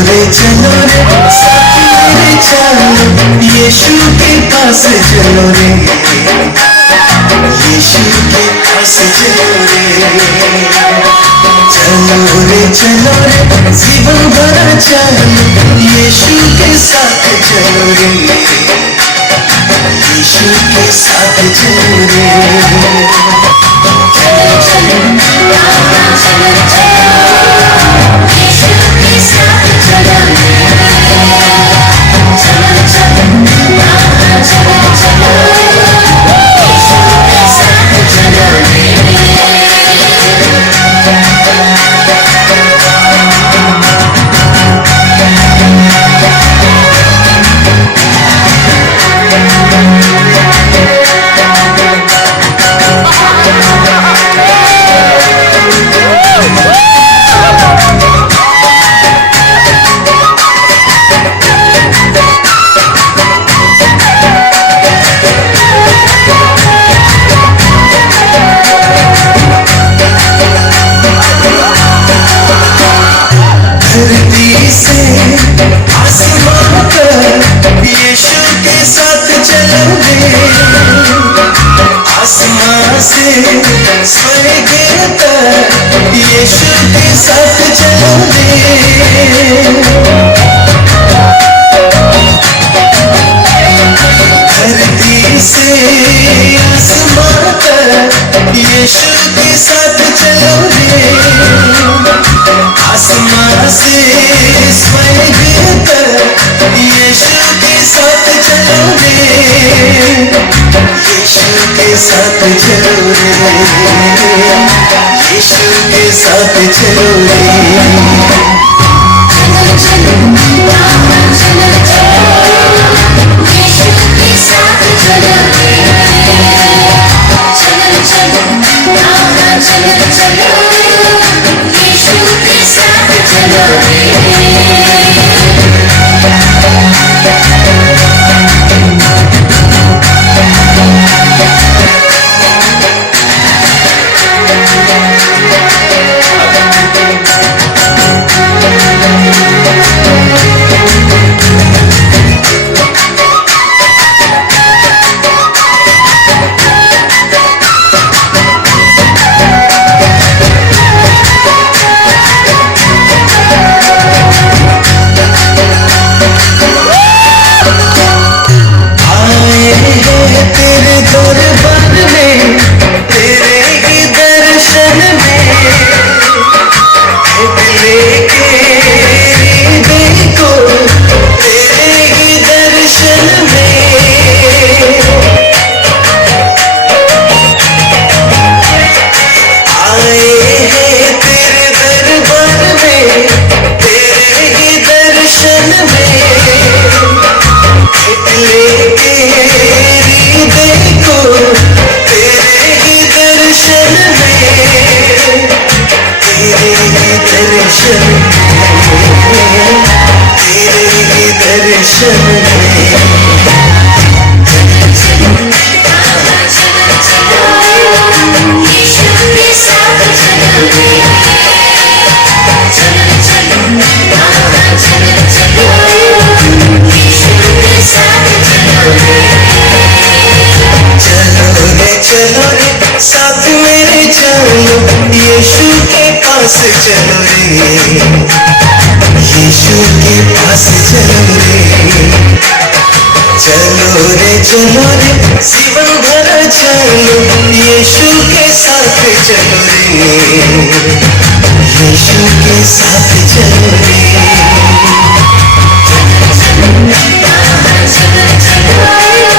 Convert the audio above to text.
चलो रे साथ मेरे चलो, यीशु के पास चलो रे, यीशु के पास चलो रे। चलो रे जीवन भरा चलो, यीशु के साथ चलो रे, यीशु के साथ चलो रे। चलो चलो चलो चलो, यीशु के साथ चलो रे। चलो चलो चलो चलो, यीशु के साथ चलो रे। यीशु के साथ चलो रे। धरती से आसमां तक यीशु के साथ चलो रे। आसमां से स्वर्ग तक यीशु के साथ चलो रे। यीशु के साथ चलो रे, यीशु के साथ चलो रे। चलो चलो चलो चलो, यीशु के साथ चलो रे। चलो चलो चलो चलो, यीशु के साथ चलो रे। साथ मेरे चलो, यीशु के पास चलो रे। यीशु के पास चलो रे। चलो रे जीवन भरा चलो, यीशु के साथ चलो रे। यीशु के साथ चलो रे। चलो चलो चलो चलो,